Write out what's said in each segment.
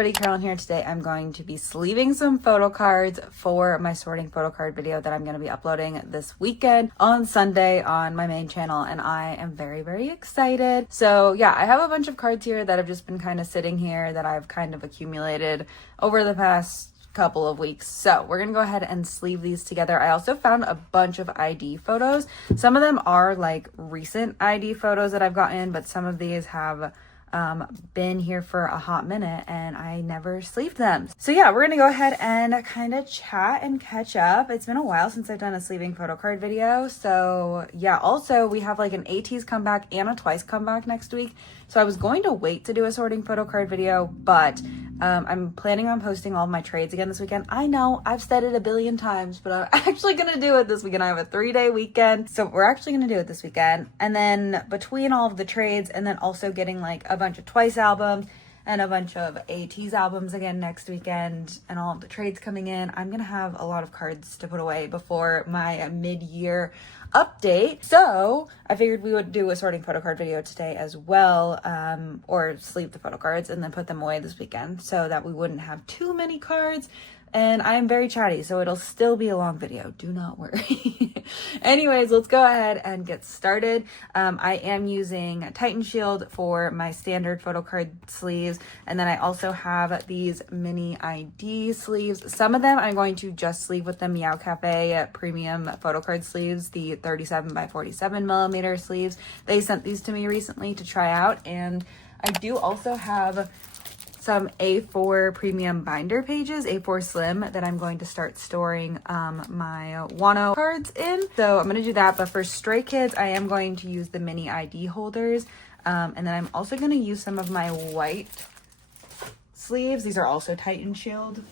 everybody, Carolyn here. Today I'm going to be sleeving some photo cards for my sorting photo card video that I'm going to be uploading this weekend on Sunday on my main channel, and I am very, very excited. So yeah, I have a bunch of cards here that have just been kind of sitting here that I've kind of accumulated over the past couple of weeks. So we're gonna go ahead and sleeve these together. I also found a bunch of ID photos. Some of them are like recent ID photos that I've gotten, but some of these have been here for a hot minute and I never sleeved them. So yeah, we're gonna go ahead and kind of chat and catch up. It's been a while since I've done a sleeving photo card video. So yeah, also we have like an ATEEZ comeback and a Twice comeback next week. So I was going to wait to do a sorting photo card video, but I'm planning on posting all of my trades again this weekend. I know I've said it a billion times, but I'm actually gonna do it this weekend. I have a 3-day weekend, so we're actually gonna do it this weekend. And then between all of the trades and then also getting like a bunch of Twice albums and a bunch of ATEEZ albums again next weekend and all of the trades coming in, I'm gonna have a lot of cards to put away before my mid-year update. So I figured we would do a sorting photo card video today as well, or sleeve the photo cards and then put them away this weekend so that we wouldn't have too many cards. And I'm very chatty, so it'll still be a long video. Do not worry. Anyways, let's go ahead and get started. I am using Titan Shield for my standard photo card sleeves. And then I also have these mini ID sleeves. Some of them I'm going to just sleeve with the Meow Cafe premium photo card sleeves, the 37 by 47 millimeter sleeves. They sent these to me recently to try out. And I do also have some A4 premium binder pages, A4 slim, that I'm going to start storing my Wonho cards in. So I'm going to do that. But for Stray Kids, I am going to use the mini ID holders. And then I'm also going to use some of my white sleeves. These are also Titan Shield.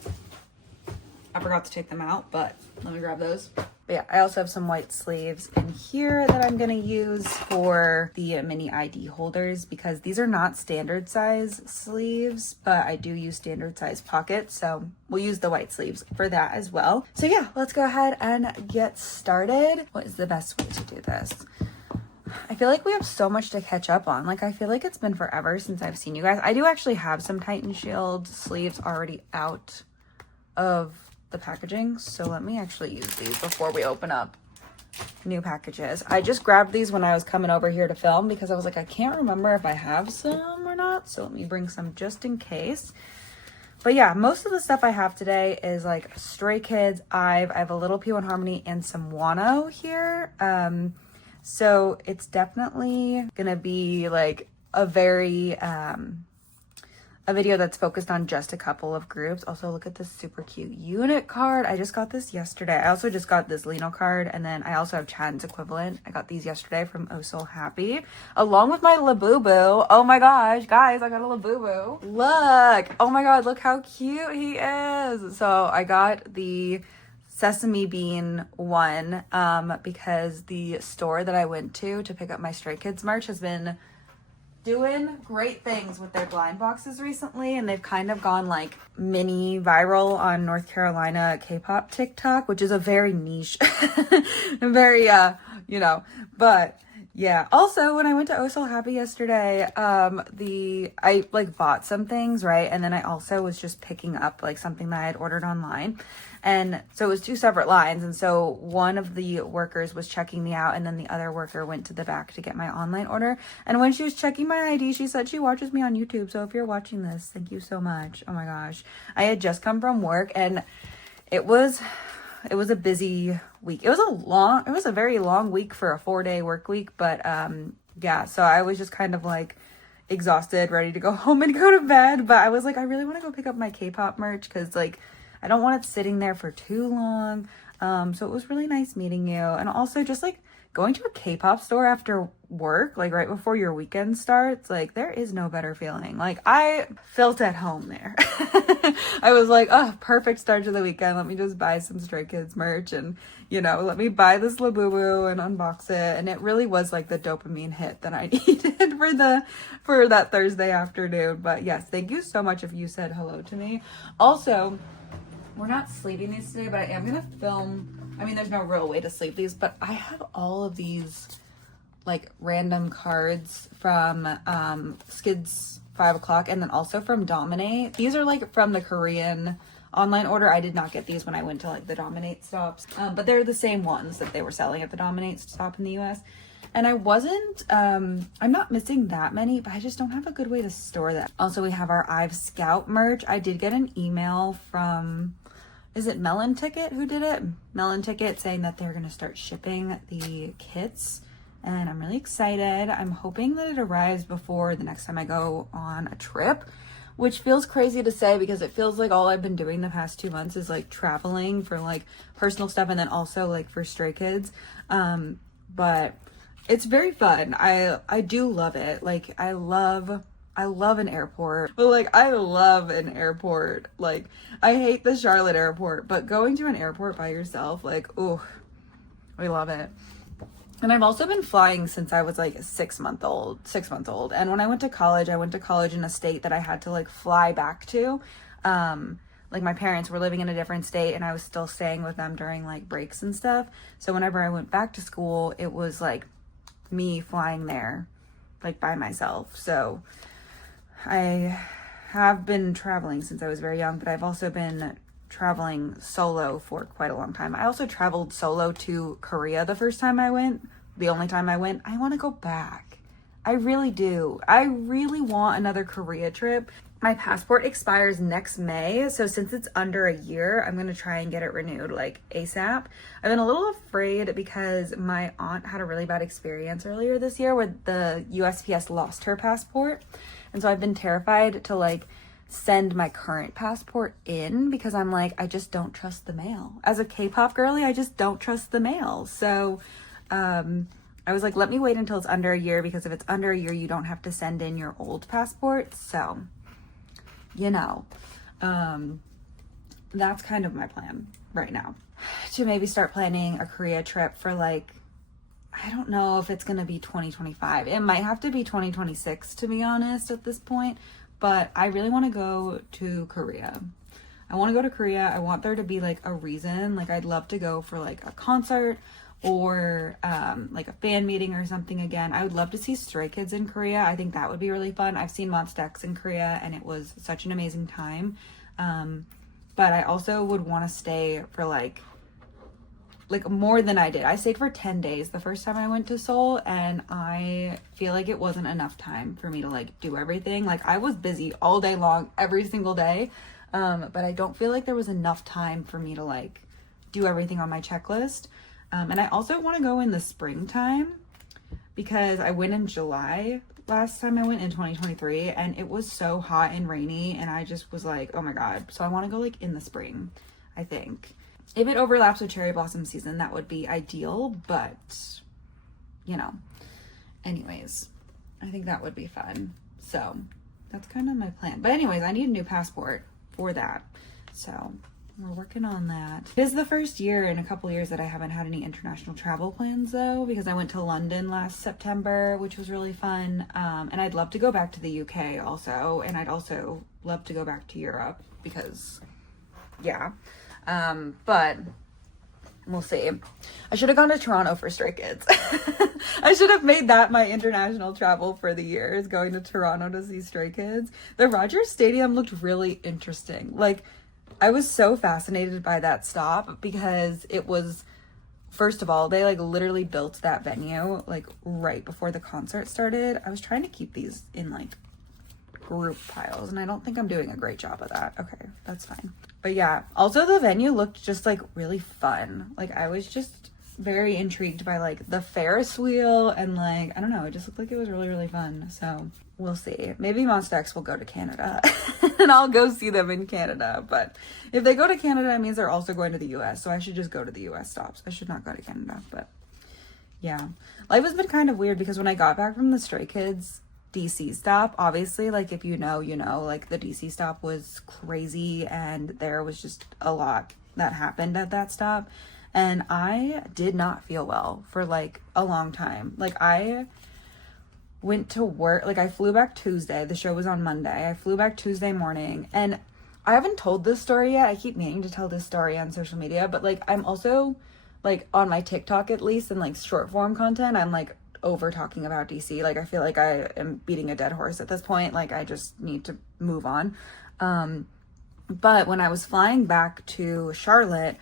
I forgot to take them out, but let me grab those. But yeah, I also have some white sleeves in here that I'm going to use for the mini ID holders because these are not standard size sleeves, but I do use standard size pockets. So we'll use the white sleeves for that as well. So yeah, let's go ahead and get started. What is the best way to do this? I feel like we have so much to catch up on. Like, I feel like it's been forever since I've seen you guys. I do actually have some Titan Shield sleeves already out of the packaging, so let me actually use these before we open up new packages. I just grabbed these when I was coming over here to film because I was like, I can't remember if I have some or not, so let me bring some just in case. But yeah, most of the stuff I have today is like Stray Kids, IVE, I have a little P1Harmony and some Wonho here. So it's definitely gonna be like a very a video that's focused on just a couple of groups. Also, look at this super cute unit card. I just got this yesterday. I also just got this Lino card, and then I also have Chan's equivalent. I got these yesterday from Oh So Happy, along with my Labubu. Oh my gosh, guys, I got a Labubu. Look, oh my god, look how cute he is. So I got the sesame bean one because the store that I went to pick up my Stray Kids merch has been doing great things with their blind boxes recently, and they've kind of gone like mini viral on North Carolina K-pop TikTok, which is a very niche very but yeah. Also, when I went to Oh So Happy yesterday, I like bought some things, right? And then I also was just picking up like something that I had ordered online. And so it was 2 separate lines. And so one of the workers was checking me out, and then the other worker went to the back to get my online order. And when she was checking my ID, she said she watches me on YouTube. So if you're watching this, thank you so much. Oh my gosh. I had just come from work and it was a busy week. It was a very long week for a 4-day work week, but yeah, so I was just kind of like exhausted, ready to go home and go to bed. But I was like, I really want to go pick up my K-pop merch because like I don't want it sitting there for too long. So it was really nice meeting you. And also just like going to a K-pop store after work, like right before your weekend starts, like there is no better feeling. Like I felt at home there. I was like, oh, perfect start to the weekend. Let me just buy some Stray Kids merch and, let me buy this Labubu and unbox it. And it really was like the dopamine hit that I needed for that Thursday afternoon. But yes, thank you so much if you said hello to me. Also, we're not sleeving these today, but I am gonna film. I mean, there's no real way to sleeve these, but I have all of these like random cards from Skid's 5 o'clock. And then also from Dominate. These are like from the Korean online order. I did not get these when I went to like the Dominate stops, but they're the same ones that they were selling at the Dominate stop in the US. And I wasn't, I'm not missing that many, but I just don't have a good way to store that. Also, we have our IVE Scout merch. I did get an email from, is it Melon Ticket who did it? Melon Ticket, saying that they're going to start shipping the kits. And I'm really excited. I'm hoping that it arrives before the next time I go on a trip, which feels crazy to say because it feels like all I've been doing the past 2 months is like traveling for like personal stuff and then also like for Stray Kids. But it's very fun. I do love it. Like I love an airport, but like I love an airport. Like I hate the Charlotte airport, but going to an airport by yourself, like, oh, we love it. And I've also been flying since I was like 6 months old. And when I went to college in a state that I had to like fly back to. Like my parents were living in a different state and I was still staying with them during like breaks and stuff. So whenever I went back to school, it was like me flying there like by myself. So I have been traveling since I was very young, but I've also been traveling solo for quite a long time. I also traveled solo to Korea the first time I went. The only time I went. I want to go back. I really do. I really want another Korea trip. My passport expires next May, so since it's under a year, I'm going to try and get it renewed like ASAP. I've been a little afraid because my aunt had a really bad experience earlier this year where the USPS lost her passport. And so I've been terrified to like send my current passport in because I'm like, I just don't trust the mail. As a K-pop girly, I just don't trust the mail. So I was like, let me wait until it's under a year, because if it's under a year, you don't have to send in your old passport. So, you know, that's kind of my plan right now, to maybe start planning a Korea trip for like, I don't know if it's going to be 2025. It might have to be 2026, to be honest, at this point. But I really want to go to Korea. I want to go to Korea. I want there to be like a reason. Like I'd love to go for like a concert or like a fan meeting or something again. I would love to see Stray Kids in Korea. I think that would be really fun. I've seen Monsta X in Korea and it was such an amazing time. But I also would want to stay for like more than I did. I stayed for 10 days the first time I went to Seoul, and I feel like it wasn't enough time for me to like do everything. Like I was busy all day long, every single day. But I don't feel like there was enough time for me to like do everything on my checklist. And I also want to go in the springtime because I went in July last time I went in 2023 and it was so hot and rainy and I just was like, oh my God. So I want to go like in the spring, I think. If it overlaps with cherry blossom season, that would be ideal, but you know, anyways, I think that would be fun. So that's kind of my plan. But anyways, I need a new passport for that. So we're working on that. It is the first year in a couple years that I haven't had any international travel plans though, because I went to London last September, which was really fun. And I'd love to go back to the UK also. And I'd also love to go back to Europe because yeah. But we'll see. I should have gone to Toronto for Stray Kids. I should have made that my international travel for the year, is going to Toronto to see Stray Kids. The Rogers Stadium looked really interesting. Like, I was so fascinated by that stop because it was, first of all, they like literally built that venue like right before the concert started. I was trying to keep these in like group piles and I don't think I'm doing a great job of that. Okay, that's fine. But yeah, also the venue looked just like really fun. Like I was just very intrigued by like the Ferris wheel and like, I don't know, it just looked like it was really, really fun. So we'll see. Maybe Monsta X will go to Canada and I'll go see them in Canada. But if they go to Canada, it means they're also going to the US. So I should just go to the US stops. I should not go to Canada. But yeah, life has been kind of weird because when I got back from the Stray Kids DC stop, obviously, like if you know, like the DC stop was crazy and there was just a lot that happened at that stop. And I did not feel well for like a long time. Like I went to work, like I flew back Tuesday. The show was on Monday. I flew back Tuesday morning and I haven't told this story yet. I keep meaning to tell this story on social media, but like I'm also like on my TikTok at least and like short form content, I'm like over talking about DC. Like, I feel like I am beating a dead horse at this point. Like, I just need to move on. But when I was flying back to Charlotte,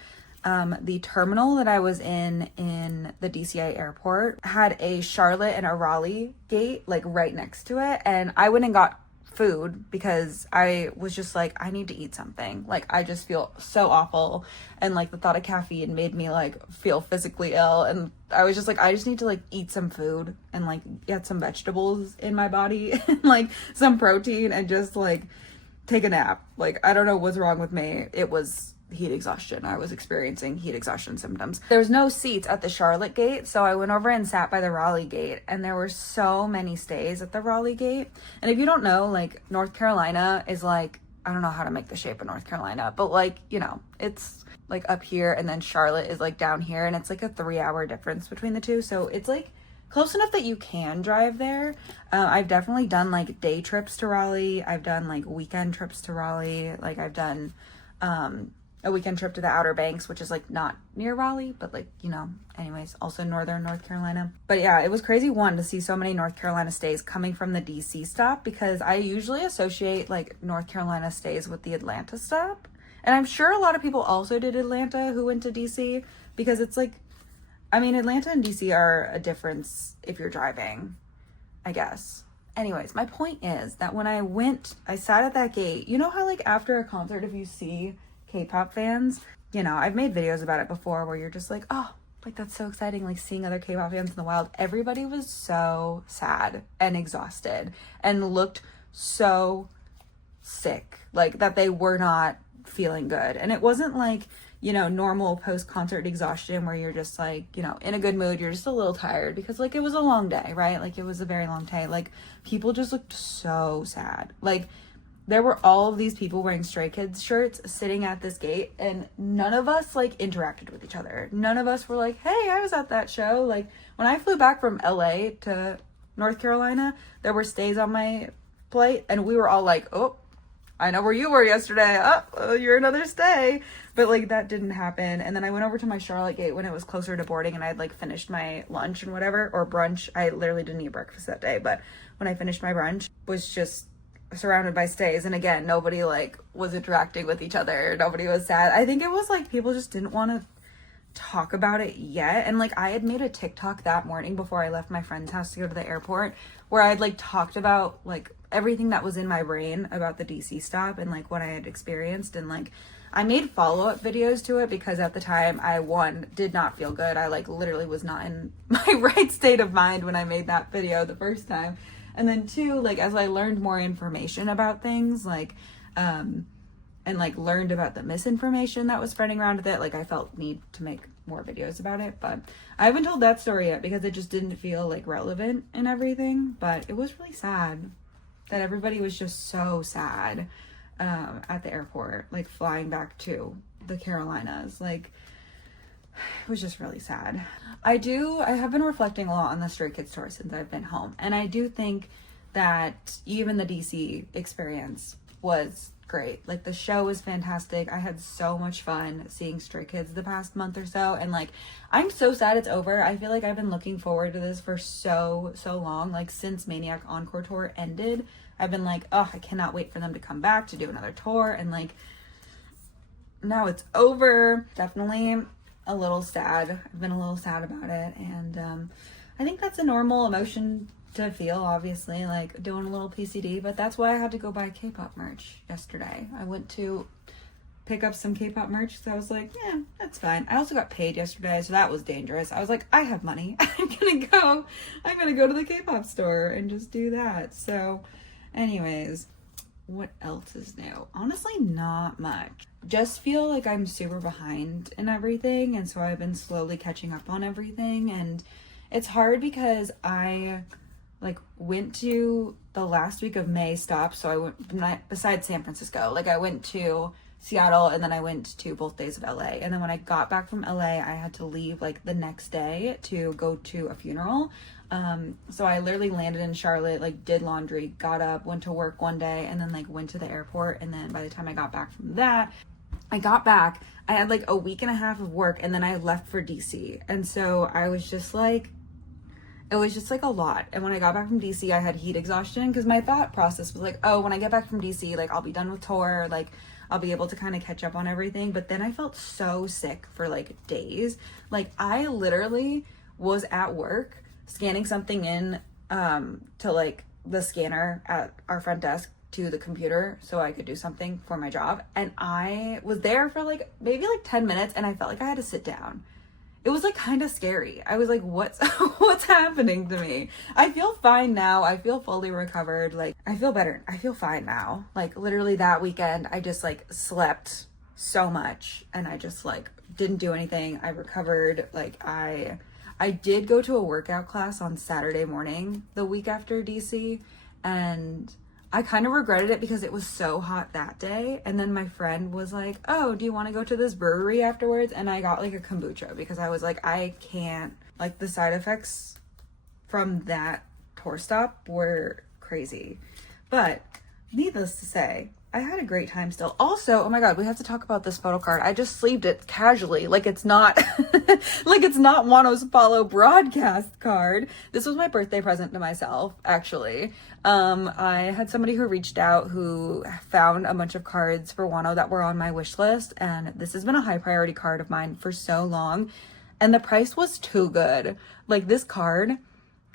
the terminal that I was in the DCA airport had a Charlotte and a Raleigh gate, like, right next to it. And I went and got food because I was just like, I need to eat something. Like, I just feel so awful, and like the thought of caffeine made me like feel physically ill, and I was just like, I just need to like eat some food and like get some vegetables in my body and like some protein and just like take a nap. Like, I don't know what's wrong with me. It was heat exhaustion. I was experiencing heat exhaustion symptoms. There was no seats at the Charlotte gate, so I went over and sat by the Raleigh gate, and there were so many stays at the Raleigh gate. And if you don't know, like, North Carolina is like, I don't know how to make the shape of North Carolina, but like, you know, it's like up here, and then Charlotte is like down here, and it's like a 3-hour difference between the two, so it's like close enough that you can drive there. I've definitely done like day trips to Raleigh. I've done like weekend trips to Raleigh. Like, I've done a weekend trip to the Outer Banks, which is like not near Raleigh, but like, you know, anyways, also northern North Carolina. But yeah, it was crazy, one, to see so many North Carolina stays coming from the DC stop, because I usually associate like North Carolina stays with the Atlanta stop. And I'm sure a lot of people also did Atlanta who went to DC, because it's like, I mean, Atlanta and DC are a difference if you're driving, I guess. Anyways, my point is that when I sat at that gate, you know how like after a concert, if you see K-pop fans, you know, I've made videos about it before where you're just like, oh, like that's so exciting, like seeing other K-pop fans in the wild. Everybody was so sad and exhausted and looked so sick, like that they were not feeling good. And it wasn't like, you know, normal post-concert exhaustion where you're just like, you know, in a good mood, you're just a little tired because like it was a long day, right? Like, it was a very long day. Like, people just looked so sad. Like, there were all of these people wearing Stray Kids shirts sitting at this gate, and none of us like interacted with each other. None of us were like, hey, I was at that show. Like, when I flew back from LA to North Carolina, there were stays on my plate, and we were all like, oh, I know where you were yesterday. Oh, you're another stay. But like, that didn't happen. And then I went over to my Charlotte gate when it was closer to boarding, and I'd like finished my lunch and whatever, or brunch. I literally didn't eat breakfast that day, but when I finished my brunch, was just surrounded by stays, and again, nobody like was interacting with each other. Nobody was sad. I think it was like people just didn't want to talk about it yet. And like, I had made a TikTok that morning before I left my friend's house to go to the airport, where I'd like talked about like everything that was in my brain about the DC stop and like what I had experienced. And like, I made follow-up videos to it because at the time I, one, did not feel good. I like literally was not in my right state of mind when I made that video the first time. And then two, like, as I learned more information about things, like, and like learned about the misinformation that was spreading around with it, like, I felt need to make more videos about it. But I haven't told that story yet because it just didn't feel like relevant and everything. But it was really sad that everybody was just so sad at the airport, like flying back to the Carolinas. Like, it was just really sad. I have been reflecting a lot on the Stray Kids tour since I've been home. And I do think that even the DC experience was great. Like, the show was fantastic. I had so much fun seeing Stray Kids the past month or so. And like, I'm so sad it's over. I feel like I've been looking forward to this for so long. Like, since Maniac Encore Tour ended, I've been like, oh, I cannot wait for them to come back to do another tour. And like, now it's over. Definitely a little sad. I've been a little sad about it, and I think that's a normal emotion to feel, obviously, like doing a little PCD, but that's why I had to go buy K-pop merch yesterday. I went to pick up some K-pop merch, so I was like, yeah, that's fine. I also got paid yesterday, so that was dangerous. I was like, I have money. I'm gonna go to the K-pop store and just do that. So anyways, what else is new? Honestly, not much. Just feel like I'm super behind in everything, and so I've been slowly catching up on everything, and it's hard because I like went to the last week of May stop, so I went besides San Francisco, like I went to Seattle, and then I went to both days of LA, and then when I got back from LA, I had to leave like the next day to go to a funeral. So I literally landed in Charlotte, like did laundry, got up, went to work one day, and then like went to the airport. And then by the time I got back from that, I got back, I had like a week and a half of work, and then I left for DC. And so I was just like, it was just like a lot. And when I got back from DC, I had heat exhaustion because my thought process was like, oh, when I get back from DC, like I'll be done with tour, like I'll be able to kind of catch up on everything. But then I felt so sick for like days. Like I literally was at work scanning something in to like the scanner at our front desk to the computer so I could do something for my job. And I was there for like maybe like 10 minutes and I felt like I had to sit down. It was like kind of scary. I was like, what's happening to me? I feel fine now. I feel fully recovered. Like I feel better. I feel fine now. Like literally that weekend, I just like slept so much and I just like didn't do anything. I recovered. Like I did go to a workout class on Saturday morning the week after DC, and I kind of regretted it because it was so hot that day. And then my friend was like, oh, do you want to go to this brewery afterwards? And I got like a kombucha because I was like, I can't, like the side effects from that tour stop were crazy. But needless to say, I had a great time still. Also, oh my God, we have to talk about this photo card. I just sleeved it casually, like it's not, like it's not Wonho's Follow broadcast card. This was my birthday present to myself, actually. I had somebody who reached out who found a bunch of cards for Wonho that were on my wish list, and this has been a high priority card of mine for so long, and the price was too good. Like this card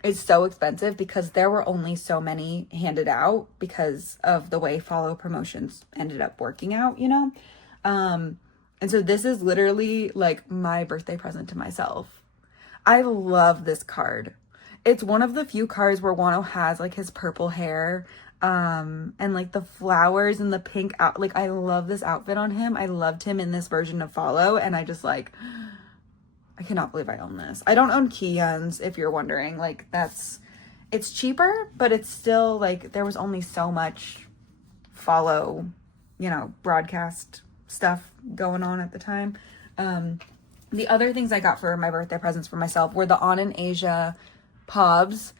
is so expensive because there were only so many handed out because of the way Follow promotions ended up working out, you know? And so this is literally like my birthday present to myself. I love this card. It's one of the few cards where Wonho has like his purple hair, and like the flowers and the pink out. Like I love this outfit on him. I loved him in this version of Follow, and I just like, I cannot believe I own this. I don't own Keyens, if you're wondering. Like it's cheaper, but it's still like there was only so much Follow, you know, broadcast stuff going on at the time. The other things I got for my birthday presents for myself were the On in Asia Pobs,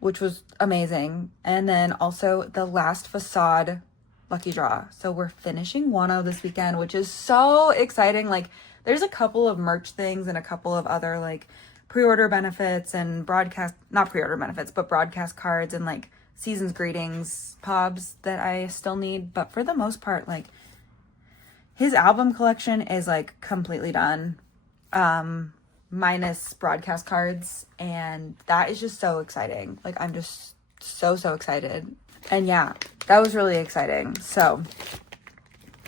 which was amazing. And then also the Last Facade lucky draw. So we're finishing Wonho this weekend, which is so exciting. Like there's a couple of merch things and a couple of other like pre-order benefits and broadcast, not pre-order benefits, but broadcast cards and like season's greetings pobs that I still need. But for the most part, like his album collection is like completely done, minus broadcast cards. And that is just so exciting. Like I'm just so excited. And yeah, that was really exciting. So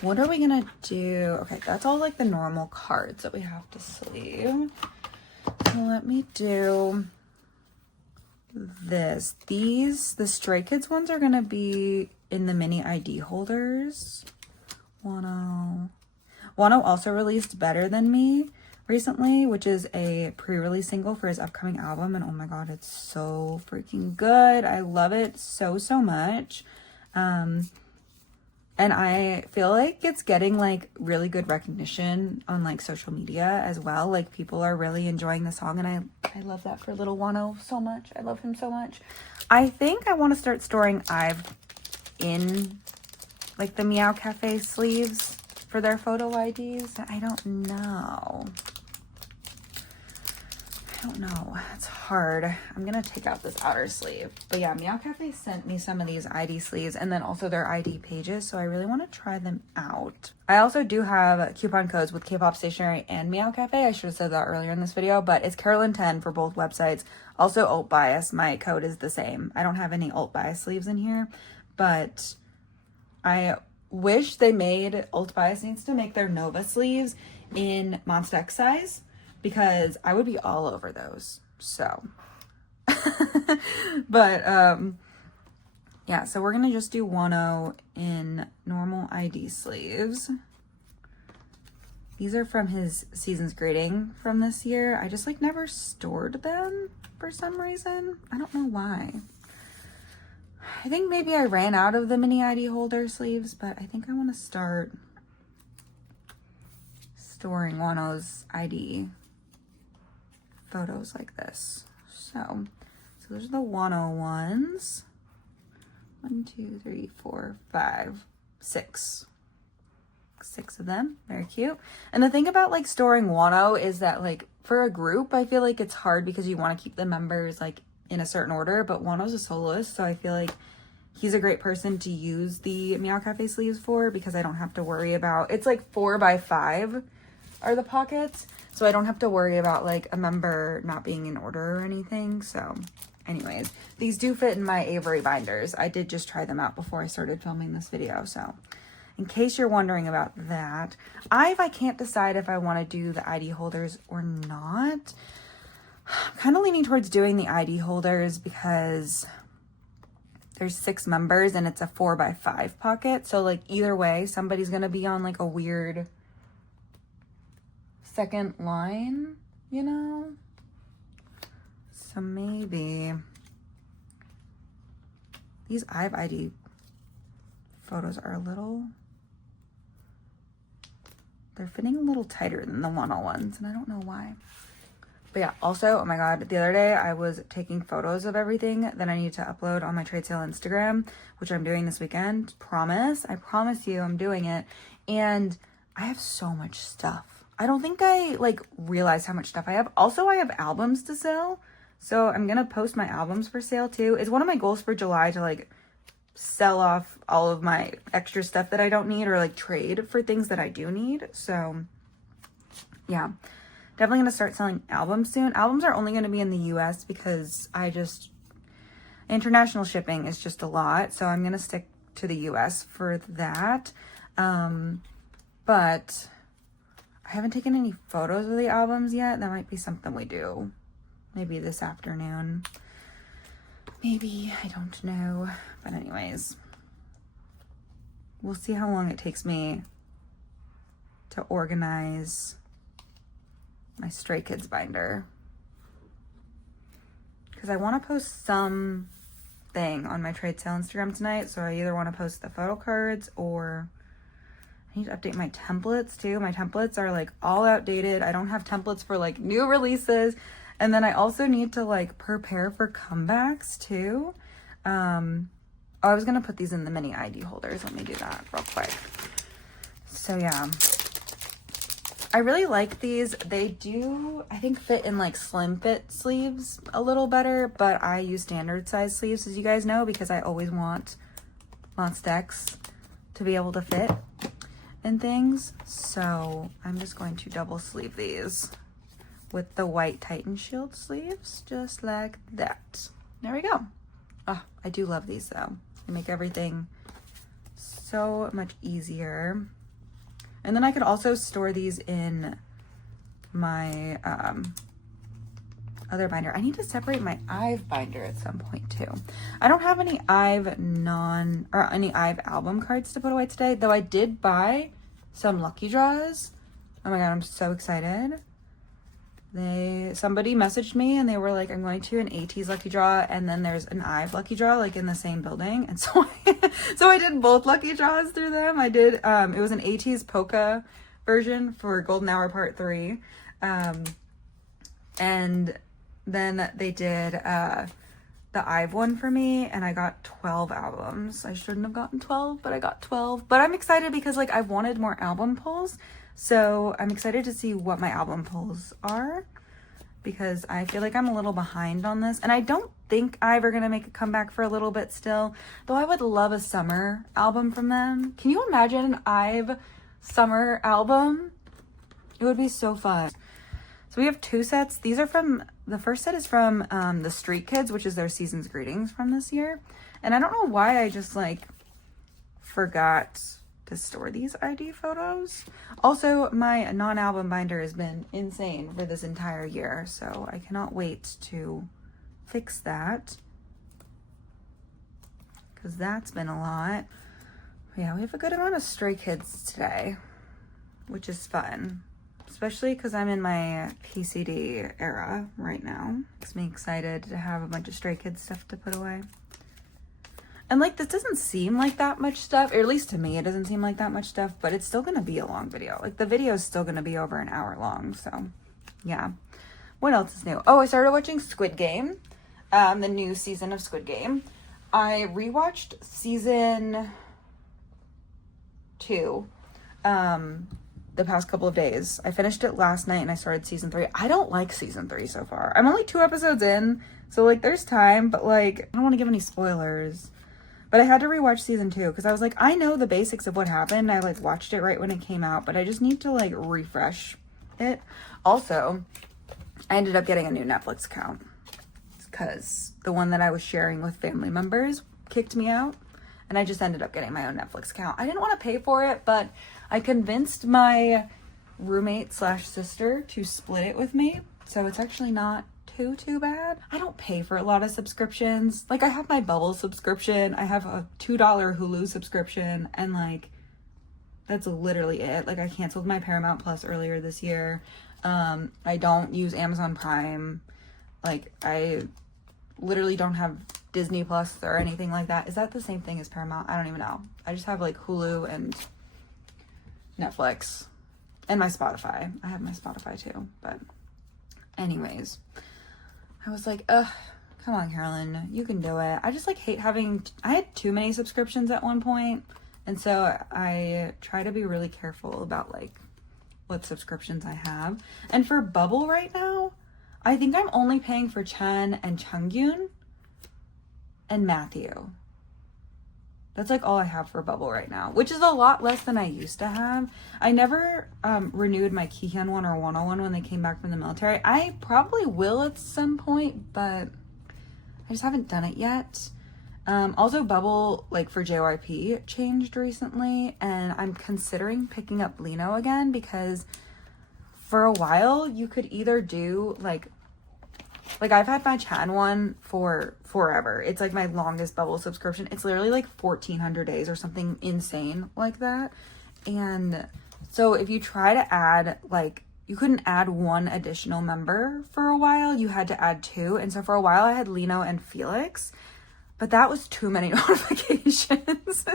what are we gonna do? Okay, that's all like the normal cards that we have to sleeve. So let me do this. The Stray Kids ones are gonna be in the mini ID holders. Wonho also released Better Than Me recently, which is a pre-release single for his upcoming album, and oh my God, it's so freaking good. I love it so much. And I feel like it's getting like really good recognition on like social media as well. Like people are really enjoying the song, and I love that for little Wonho so much. I love him so much. I think I want to start storing IVE in like the Meow Cafe sleeves for their photo IDs. I don't know. It's hard. I'm gonna take out this outer sleeve. But yeah, Meow Cafe sent me some of these ID sleeves and then also their ID pages, so I really want to try them out. I also do have coupon codes with Kpop Stationery and Meow Cafe. I should have said that earlier in this video, but it's Carolyn10 for both websites. Also Alt Bias, my code is the same. I don't have any Alt Bias sleeves in here, but I wish they made, Alt Bias needs to make their Nova sleeves in Monster X size, because I would be all over those. So, but, yeah, so we're going to just do Wonho in normal ID sleeves. These are from his Season's Greeting from this year. I just like never stored them for some reason. I don't know why. I think maybe I ran out of the mini ID holder sleeves, but I think I want to start storing Wonho's ID photos like this. So those are the Wonho ones. 1, 2, 3, 4, 5, 6. 6 of them. Very cute. And the thing about like storing Wonho is that like for a group, I feel like it's hard because you want to keep the members like in a certain order, but Wonho's a soloist, so I feel like he's a great person to use the Meow Cafe sleeves for because I don't have to worry about, it's like 4x5 are the pockets, so I don't have to worry about like a member not being in order or anything. So anyways, these do fit in my Avery binders. I did just try them out before I started filming this video, so in case you're wondering about that. I can't decide if I want to do the ID holders or not. I'm kind of leaning towards doing the ID holders because there's 6 members and it's a 4x5 pocket. So like either way, somebody's going to be on like a weird second line, you know? So maybe these IVE ID photos are a little, they're fitting a little tighter than the Wonho ones, and I don't know why. But yeah, also, oh my god, the other day I was taking photos of everything that I need to upload on my trade sale Instagram, which I'm doing this weekend. I promise you I'm doing it. And I have so much stuff. I don't think I like realize how much stuff I have. Also, I have albums to sell. So I'm gonna post my albums for sale too. It's one of my goals for July to like sell off all of my extra stuff that I don't need or like trade for things that I do need. So yeah, definitely gonna start selling albums soon. Albums are only gonna be in the US because international shipping is just a lot. So I'm gonna stick to the US for that. But I haven't taken any photos of the albums yet. That might be something we do. Maybe this afternoon. Maybe, I don't know. But anyways, we'll see how long it takes me to organize my Stray Kids binder. Because I want to post something on my trade sale Instagram tonight. So I either want to post the photo cards or I need to update my templates too. My templates are like all outdated. I don't have templates for like new releases. And then I also need to like prepare for comebacks too. I was gonna put these in the mini ID holders. Let me do that real quick. So yeah, I really like these. They do, I think, fit in like slim fit sleeves a little better, but I use standard size sleeves, as you guys know, because I always want Monstex to be able to fit and things. So I'm just going to double sleeve these with the white Titan Shield sleeves, just like that. There we go. Oh, I do love these though. They make everything so much easier. And then I could also store these in my other binder. I need to separate my IVE binder at some point too. I don't have any IVE any IVE album cards to put away today, though I did buy some lucky draws. Oh my god, I'm so excited. Somebody messaged me and they were like, I'm going to an ATEEZ lucky draw and then there's an IVE lucky draw like in the same building. And so I did both lucky draws through them. I did, it was an ATEEZ Polka version for Golden Hour Part 3. And then they did the IVE one for me and I got 12 albums. I shouldn't have gotten 12, but I got 12. But I'm excited because like I've wanted more album pulls. So I'm excited to see what my album pulls are because I feel like I'm a little behind on this. And I don't think IVE are going to make a comeback for a little bit still, though I would love a summer album from them. Can you imagine an IVE summer album? It would be so fun. So we have 2 sets. These are from, the first set is from the Street Kids, which is their season's greetings from this year. And I don't know why I just like forgot to store these ID photos. Also, my non-album binder has been insane for this entire year, so I cannot wait to fix that because that's been a lot. But yeah, we have a good amount of Stray Kids today, which is fun, especially because I'm in my PCD era right now. Makes me excited to have a bunch of Stray Kids stuff to put away. And like, this doesn't seem like that much stuff, or at least to me, it doesn't seem like that much stuff, but it's still gonna be a long video. Like the video is still gonna be over an hour long, so yeah. What else is new? Oh, I started watching Squid Game, the new season of Squid Game. I rewatched season 2 the past couple of days. I finished it last night and I started season 3. I don't like season 3 so far. I'm only 2 episodes in, so like there's time, but like I don't want to give any spoilers. But I had to rewatch season 2 because I was like, I know the basics of what happened. I like watched it right when it came out, but I just need to like refresh it. Also, I ended up getting a new Netflix account because the one that I was sharing with family members kicked me out, and I just ended up getting my own Netflix account. I didn't want to pay for it, but I convinced my roommate slash sister to split it with me, so it's actually not too bad. I don't pay for a lot of subscriptions. Like I have my Bubble subscription, I have a $2 Hulu subscription, and like that's literally it. Like I canceled my Paramount Plus earlier this year. I don't use Amazon Prime. Like I literally don't have Disney Plus or anything like that. Is that the same thing as Paramount? I don't even know. I just have like Hulu and Netflix and my Spotify. I have my Spotify too, but anyways, I was like, ugh, come on, Carolyn, you can do it. I just like hate having, I had too many subscriptions at one point, and so I try to be really careful about like what subscriptions I have. And for Bubble right now, I think I'm only paying for Chen and Chungyoon and Matthew. That's like all I have for Bubble right now, which is a lot less than I used to have. I never renewed my Kihyun one or Wonho one when they came back from the military. I probably will at some point, but I just haven't done it yet. Also, Bubble, like for JYP, changed recently, and I'm considering picking up Lino again because for a while you could either do like I've had my Chan one for forever. It's like my longest Bubble subscription. It's literally like 1,400 days or something insane like that. And so if you try to add, like, you couldn't add one additional member for a while. You had to add 2. And so for a while I had Lino and Felix, but that was too many notifications,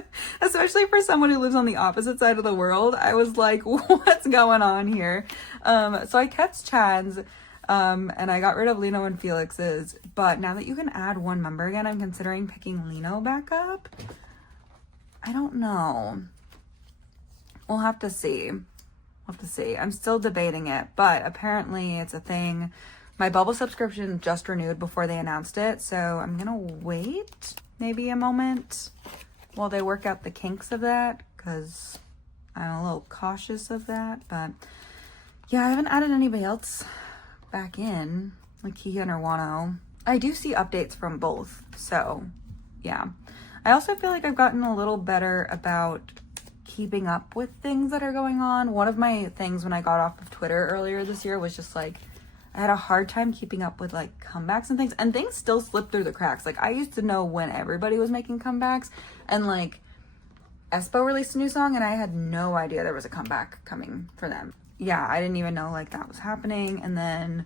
especially for someone who lives on the opposite side of the world. I was like, what's going on here? So I kept Chan's. And I got rid of Lino and Felix's, but now that you can add one member again, I'm considering picking Lino back up. I don't know. We'll have to see. I'm still debating it, but apparently it's a thing. My Bubble subscription just renewed before they announced it, so I'm gonna wait maybe a moment while they work out the kinks of that, because I'm a little cautious of that. But yeah, I haven't added anybody else back in, like Kihyun or Wonho. I do see updates from both, so yeah. I also feel like I've gotten a little better about keeping up with things that are going on. One of my things when I got off of Twitter earlier this year was just like, I had a hard time keeping up with like comebacks and things still slip through the cracks. Like I used to know when everybody was making comebacks, and like Espo released a new song and I had no idea there was a comeback coming for them. Yeah, I didn't even know like that was happening. And then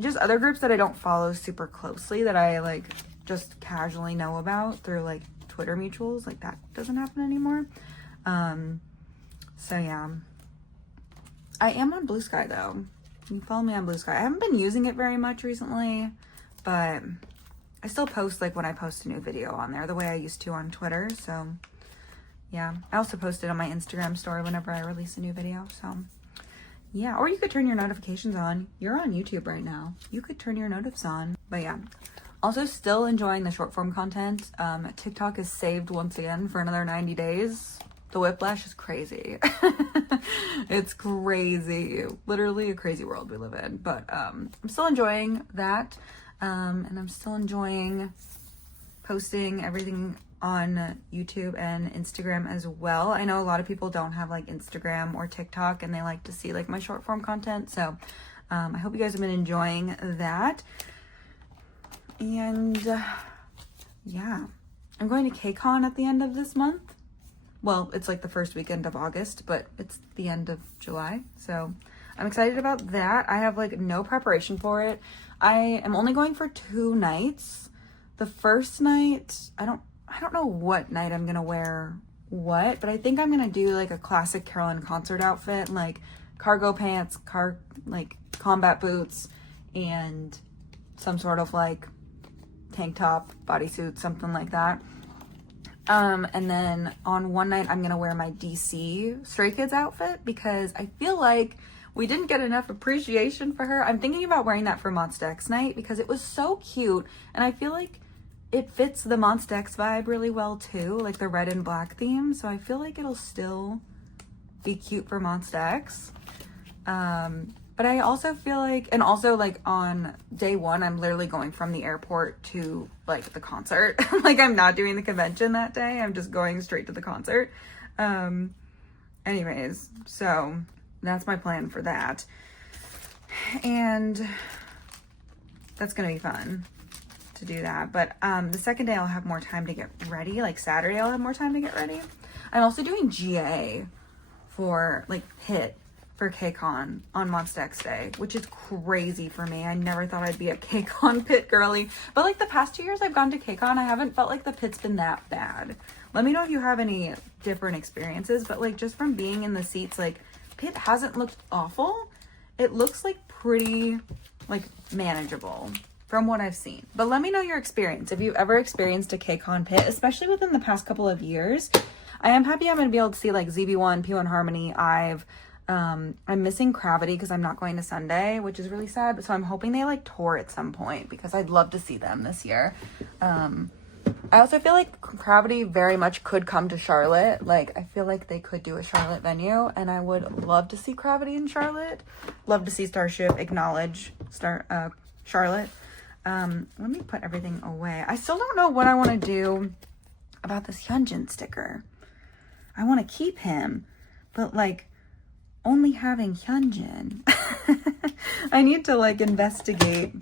just other groups that I don't follow super closely that I like just casually know about through like Twitter mutuals, like that doesn't happen anymore. So yeah, I am on Blue Sky though. You can follow me on Blue Sky. I haven't been using it very much recently, but I still post like when I post a new video on there the way I used to on Twitter. So yeah, I also post it on my Instagram story whenever I release a new video. So yeah, or you could turn your notifications on. You're on YouTube right now. You could turn your notifs on. But yeah, also still enjoying the short form content. TikTok is saved once again for another 90 days. The whiplash is crazy. It's crazy. Literally a crazy world we live in. But I'm still enjoying that. And I'm still enjoying posting everything on YouTube and Instagram as well. I know a lot of people don't have like Instagram or TikTok and they like to see like my short form content. So I hope you guys have been enjoying that. And yeah, I'm going to KCON at the end of this month. Well, it's like the first weekend of August, but it's the end of July. So I'm excited about that. I have like no preparation for it. I am only going for 2 nights. The first night, I don't know what night I'm gonna wear what, but I think I'm gonna do like a classic Carolyn concert outfit, like cargo pants, like combat boots, and some sort of like tank top, bodysuit, something like that. And then on one night, I'm gonna wear my DC Stray Kids outfit because I feel like we didn't get enough appreciation for her. I'm thinking about wearing that for Monsta X night because it was so cute, and I feel like it fits the Monsta X vibe really well too, like the red and black theme. So I feel like it'll still be cute for Monsta X. But I also feel like, and also like on day one, I'm literally going from the airport to like the concert. Like I'm not doing the convention that day. I'm just going straight to the concert. Anyways, so that's my plan for that. And that's going to be fun to do that. But the second day I'll have more time to get ready. Like Saturday I'll have more time to get ready. I'm also doing GA for like HIT for KCON on Monsta X Day, which is crazy for me. I never thought I'd be a KCON pit girly, but like the past 2 years I've gone to KCON, I haven't felt like the pit's been that bad. Let me know if you have any different experiences, but like just from being in the seats, like pit hasn't looked awful. It looks like pretty like manageable from what I've seen. But let me know your experience. If you've ever experienced a KCON pit, especially within the past couple of years. I am happy I'm going to be able to see like ZB1, P1Harmony, IVE. I'm missing Gravity because I'm not going to Sunday, which is really sad. So I'm hoping they like tour at some point because I'd love to see them this year. I also feel like Gravity very much could come to Charlotte. Like I feel like they could do a Charlotte venue, and I would love to see Gravity in Charlotte. Love to see Starship acknowledge Charlotte. Let me put everything away. I still don't know what I want to do about this Hyunjin sticker. I want to keep him, but like only having Hyunjin. I need to like investigate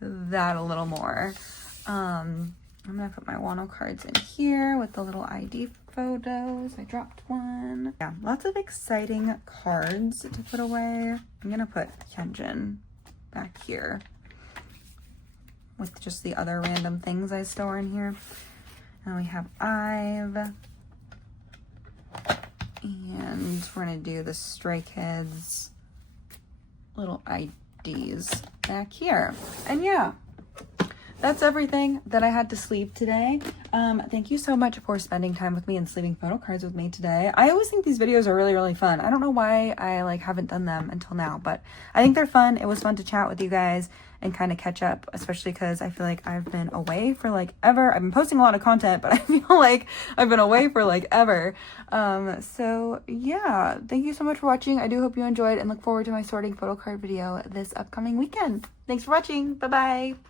that a little more. I'm gonna put my Wonho cards in here with the little ID photos. I dropped one. Yeah, lots of exciting cards to put away. I'm gonna put Hyunjin back here with just the other random things I store in here. And we have IVE. And we're gonna do the Stray Kids little IDs back here. And yeah, that's everything that I had to sleeve today. Thank you so much for spending time with me and sleeving photo cards with me today. I always think these videos are really, really fun. I don't know why I like haven't done them until now, but I think they're fun. It was fun to chat with you guys and kind of catch up, especially because I feel like I've been away for like ever. I've been posting a lot of content, but I feel like I've been away for like ever. So yeah, thank you so much for watching. I do hope you enjoyed and look forward to my sorting photo card video this upcoming weekend. Thanks for watching. Bye-bye.